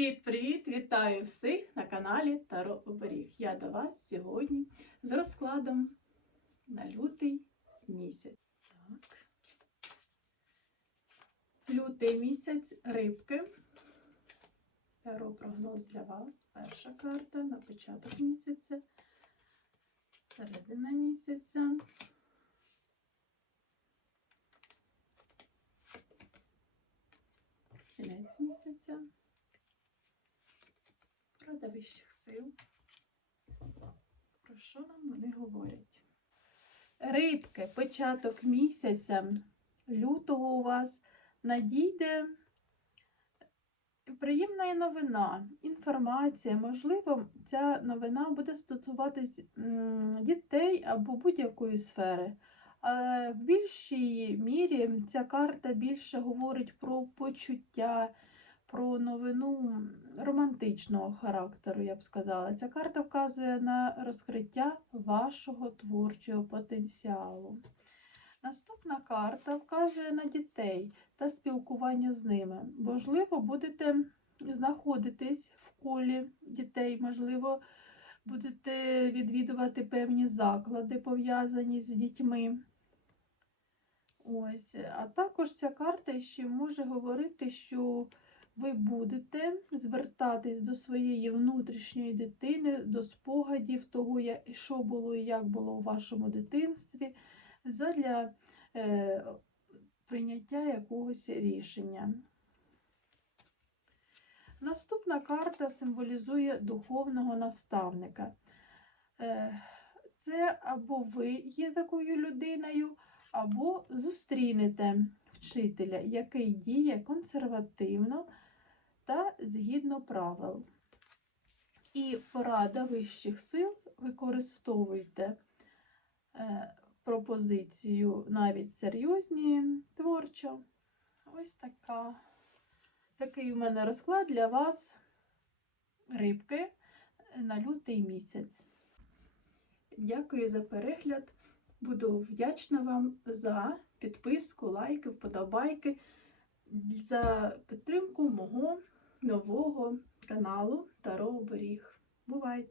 Привіт-привіт! Вітаю всіх на каналі Таро Оберіг. Я до вас сьогодні з розкладом на лютий місяць. Так. Лютий місяць рибки. Таро прогноз для вас. Перша карта на початок місяця, середина місяця. Кінець місяця. Рада вищих сил. Про що нам вони говорять? Рибки, початок місяця лютого у вас надійде приємна новина, інформація. Можливо, ця новина буде стосуватись дітей або будь-якої сфери. Але в більшій мірі ця карта більше говорить про почуття, про новину романтичного характеру, я б сказала. Ця карта вказує на розкриття вашого творчого потенціалу. Наступна карта вказує на дітей та спілкування з ними. Можливо, будете знаходитись в колі дітей, можливо, будете відвідувати певні заклади, пов'язані з дітьми. Ось. А також ця карта ще може говорити, що ви будете звертатись до своєї внутрішньої дитини, до спогадів того, що було і як було у вашому дитинстві, задля е, прийняття якогось рішення. Наступна карта символізує духовного наставника. Е, Це або ви є такою людиною, або зустрінете вчителя, який діє консервативно та згідно правил. І порада вищих сил використовуйте е, пропозицію навіть серйозні творчо. Ось така. Такий у мене розклад для вас рибки на лютий місяць. Дякую за перегляд. Буду вдячна вам за підписку, лайки, вподобайки, за підтримку мого нового каналу Таро Оберіг. Бувайте!